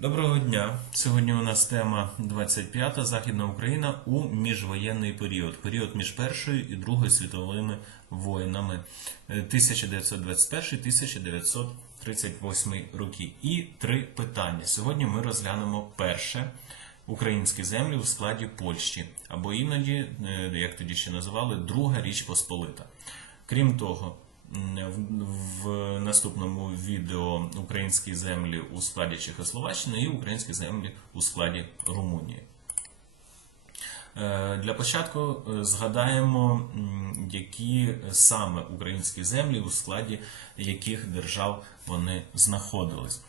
Доброго дня! Сьогодні у нас тема 25 Західна Україна у міжвоєнний період. Період між Першою і Другою світовими воїнами е, 1921-1938 роки. І три питання. Сьогодні ми розглянемо перше українські землі у складі Польщі, або іноді, е, як тоді ще називали, Друга Річ Посполита. Крім того, в- в наступному відео українські землі у складі Чехословаччини і українські землі у складі Румунії. Е, Для початку е, згадаємо, які саме українські землі у складі яких держав вони знаходились.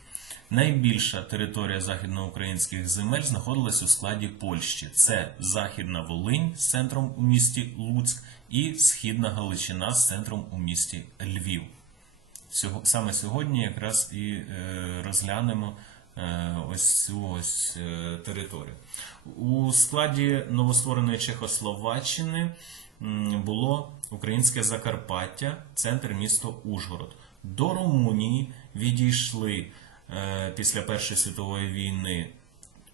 Найбільша територія західноукраїнських земель знаходилась у складі Польщі. Це Західна Волинь з центром у місті Луцьк і Східна Галичина з центром у місті Львів. Саме сьогодні якраз і е, розглянемо е, ось цю ось е, територію. У складі новоствореної Чехословаччини було українське Закарпаття, центр місто Ужгород. До Румунії відійшли після Першої світової війни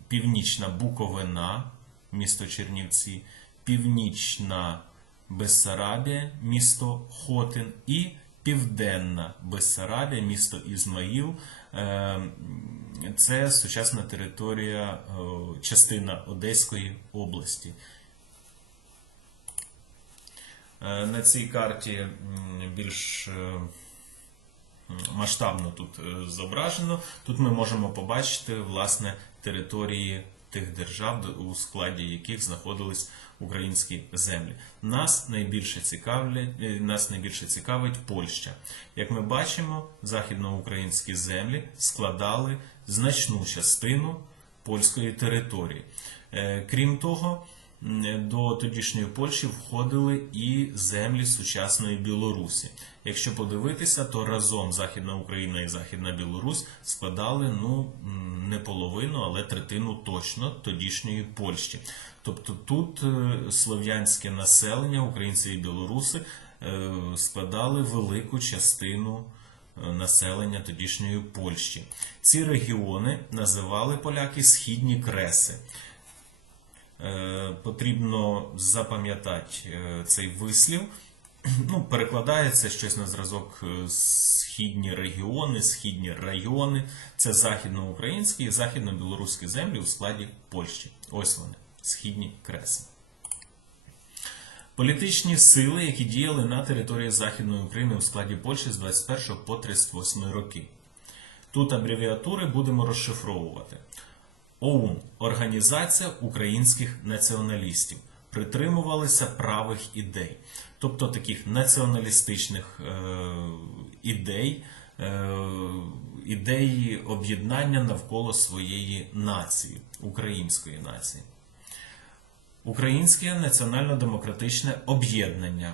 Північна Буковина, місто Чернівці, Північна Бессарабія, місто Хотин і Південна Бессарабія, місто Ізмаїл. Е, Це сучасна територія, е, частина Одеської області. Е, На цій карті більш е, масштабно тут е, зображено. Тут ми можемо побачити власне території тих держав, у складі яких знаходились українські землі. Нас найбільше цікавлять, е, нас найбільше цікавить Польща. Як ми бачимо, західноукраїнські землі складали значну частину польської території. Е, Крім того, до тодішньої Польщі входили і землі сучасної Білорусі. Якщо подивитися, то разом Західна Україна і Західна Білорусь складали ну не половину, але третину точно тодішньої Польщі. Тобто тут е, слов'янське населення, українці і білоруси, е, складали велику частину е, населення тодішньої Польщі. Ці регіони називали поляки східні креси. Е, Потрібно запам'ятати е, цей вислів. Ну, перекладається щось на зразок е, східні регіони, східні райони. Це західноукраїнські і західно-білоруські землі у складі Польщі. Ось вони, східні креси. Політичні сили, які діяли на території Західної України у складі Польщі з 21 по 38 роки. Тут абревіатури будемо розшифровувати. ОУН Організація українських націоналістів притримувалися правих ідей, тобто таких націоналістичних е, ідей, е, ідей об'єднання навколо своєї нації, української нації. Українське національно-демократичне об'єднання.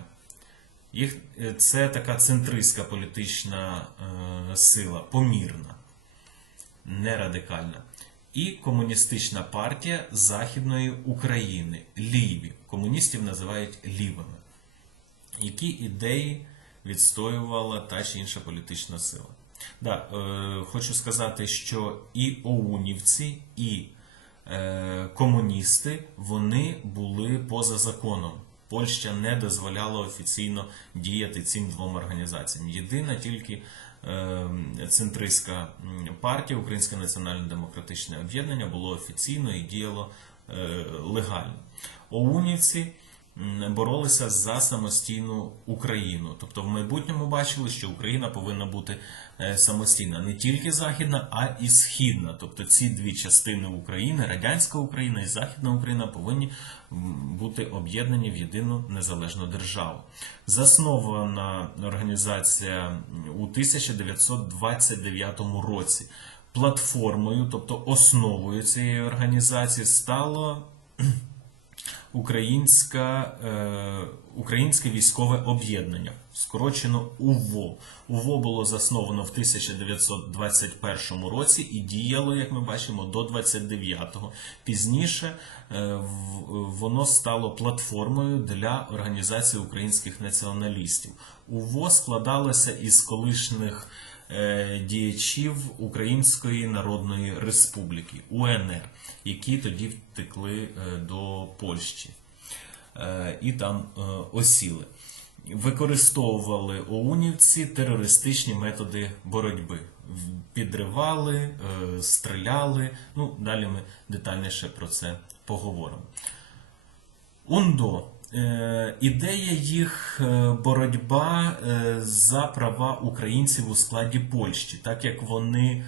Їх, е, це така центристська політична е, сила, помірна, не радикальна. І комуністична партія Західної України, ліві. Комуністів називають лівими. Які ідеї відстоювала та чи інша політична сила? Да, е, хочу сказати, що і оунівці, і е, комуністи вони були поза законом. Польща не дозволяла офіційно діяти цим двом організаціям. Єдина тільки центристська партія, Українське національно-демократичне об'єднання, було офіційно і діяло е, легально. Оунівці боролися за самостійну Україну. Тобто в майбутньому бачили, що Україна повинна бути е, самостійна не тільки західна, а і східна. Тобто ці дві частини України, радянська Україна і Західна Україна, повинні бути об'єднані в єдину незалежну державу. Заснована організація у 1929 році. Платформою, тобто основою цієї організації, стало Українська, е, Українське військове об'єднання, скорочено УВО. УВО було засновано в 1921 році і діяло, як ми бачимо, до 29-го. Пізніше е, воно стало платформою для організації українських націоналістів. УВО складалося із колишніх діячів Української Народної Республіки УНР, які тоді втекли е, до Польщі е, і там е, осіли. Використовували оунівці терористичні методи боротьби. Підривали, е, стріляли. Ну, далі ми детальніше про це поговоримо. Ундо. Е, Ідея їх е, боротьба е, за права українців у складі Польщі, так як вони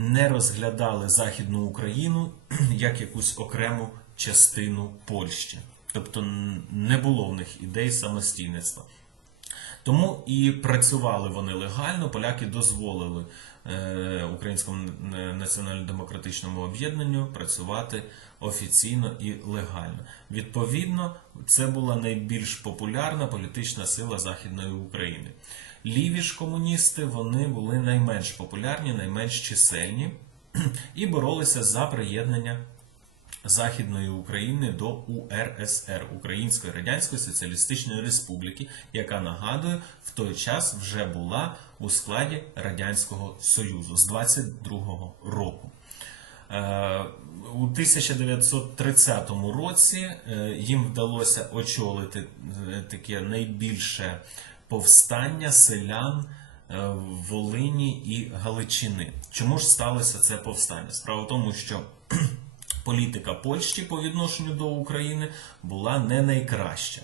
не розглядали Західну Україну як якусь окрему частину Польщі. Тобто не було в них ідей самостійництва. Тому і працювали вони легально. Поляки дозволили Українському національно-демократичному об'єднанню працювати офіційно і легально. Відповідно, це була найбільш популярна політична сила Західної України. Ліві ж комуністи вони були найменш популярні, найменш чисельні і боролися за приєднання Західної України до УРСР Української Радянської Соціалістичної Республіки, яка нагадую в той час вже була у складі Радянського Союзу з 22-го року. Е, У 1930 році е, їм вдалося очолити е, таке найбільше повстання селян Волині і Галичини. Чому ж сталося це повстання? Справа в тому, що політика Польщі по відношенню до України була не найкраща.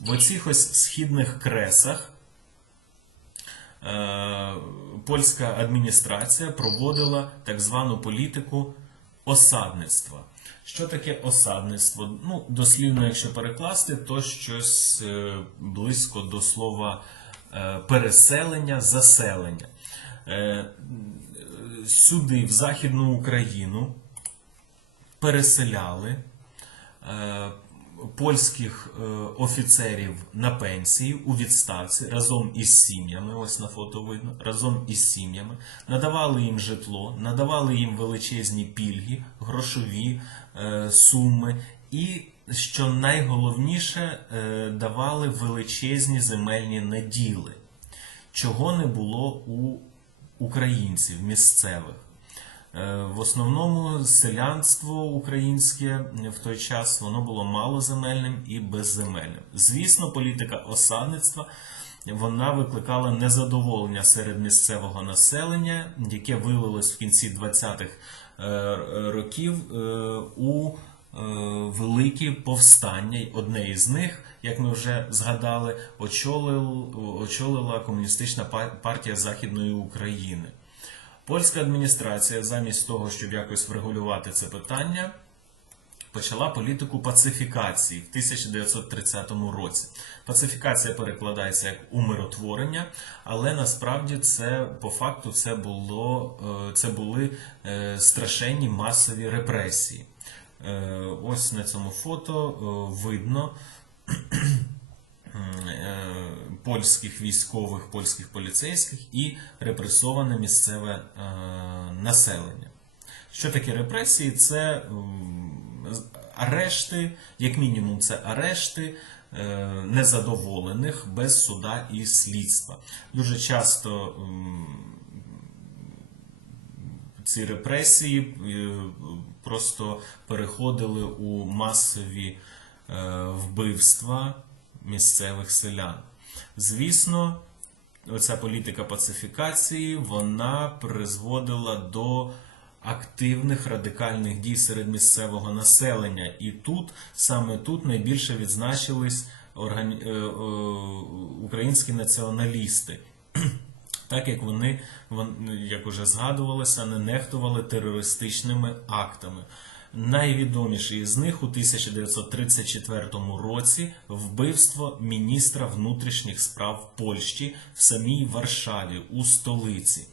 В оцих ось східних кресах е, польська адміністрація проводила так звану політику осадництва. Що таке осадництво? Ну, дослівно, якщо перекласти, то щось е, близько до слова е, переселення, заселення. Е, Сюди, в Західну Україну, переселяли е, польських е, офіцерів на пенсії у відставці разом із сім'ями. Ось на фото видно, разом із сім'ями, надавали їм житло, надавали їм величезні пільги, грошові е, суми, і що найголовніше, давали величезні земельні наділи, чого не було у українців місцевих. Е, В основному селянство українське в той час воно було малоземельним і безземельним. Звісно, політика осадництва вона викликала незадоволення серед місцевого населення, яке вилилось в кінці 20-х е, років е, у е, великі повстання. Одне із них, як ми вже згадали, очолила комуністична па- партія Західної України. Польська адміністрація, замість того, щоб якось врегулювати це питання, почала політику пацифікації в 1930 році. Пацифікація перекладається як умиротворення, але насправді це по факту це було е, це були е, страшенні масові репресії. Е, Ось на цьому фото видно польських військових, польських поліцейських і репресоване місцеве е, населення. Що таке репресії? Це арешти, як мінімум, це арешти е, незадоволених без суда і слідства. Дуже часто ці репресії е, просто переходили у масові е, вбивства місцевих селян. Звісно, оця політика пацифікації вона призводила до активних радикальних дій серед місцевого населення. І тут, саме тут найбільше відзначились е, е, українські націоналісти. Так як вони, як уже згадувалося, не нехтували терористичними актами. Найвідоміший із них у 1934 році вбивство міністра внутрішніх справ Польщі в самій Варшаві у столиці.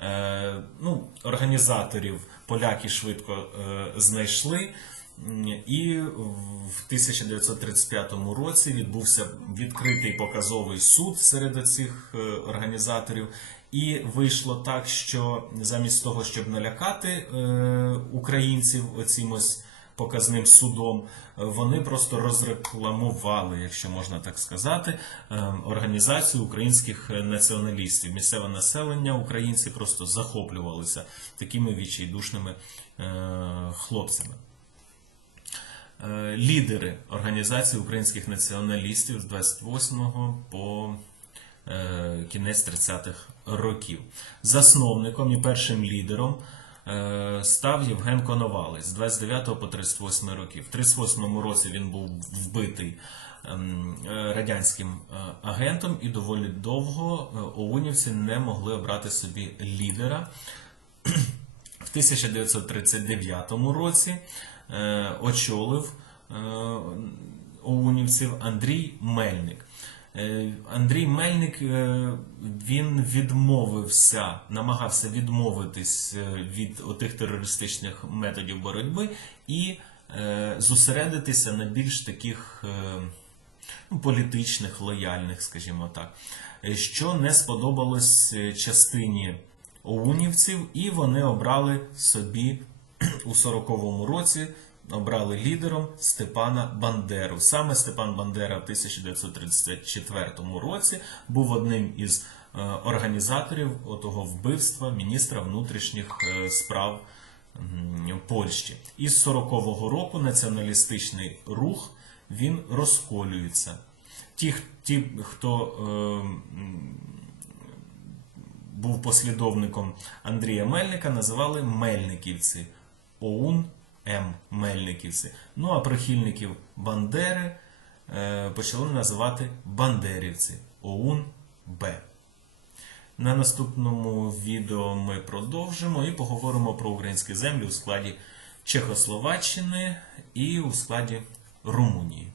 Е, ну, організаторів поляки швидко е, знайшли. І в 1935 році відбувся відкритий показовий суд серед цих е, організаторів, і вийшло так, що замість того, щоб налякати е, українців оцим ось показним судом. Е, Вони просто розрекламували, якщо можна так сказати, е, організацію українських націоналістів. Місцеве населення українці просто захоплювалися такими відчайдушними хлопцями. Лідери Організації українських націоналістів з 28 по кінець 30-х років. Засновником і першим лідером е, став Євген Коновалець з 29 по 38 років. В 38 році він був вбитий ем, е, радянським е, агентом, і доволі довго е, оунівці не могли обрати собі лідера. В 1939 році е, очолив е, оунівців Андрій Мельник. Е, Андрій Мельник е, він відмовився, намагався відмовитись е, від отих терористичних методів боротьби і зосередитися на більш таких ну, політичних, лояльних, скажімо так, що не сподобалось частині оунівців, і вони обрали собі у 40-му році. Обрали лідером Степана Бандеру. Саме Степан Бандера в 1934 році був одним із е, організаторів отого вбивства міністра внутрішніх е, справ Польщі. І з 40-го року націоналістичний рух він розколюється. Ті, ті хто е, був послідовником Андрія Мельника, називали Мельниківці. ОУН М. Мельниківці. Ну а прихильників Бандери е, почали називати Бандерівці. ОУН Б. На наступному відео ми продовжимо і поговоримо про українські землі у складі Чехословаччини і у складі Румунії.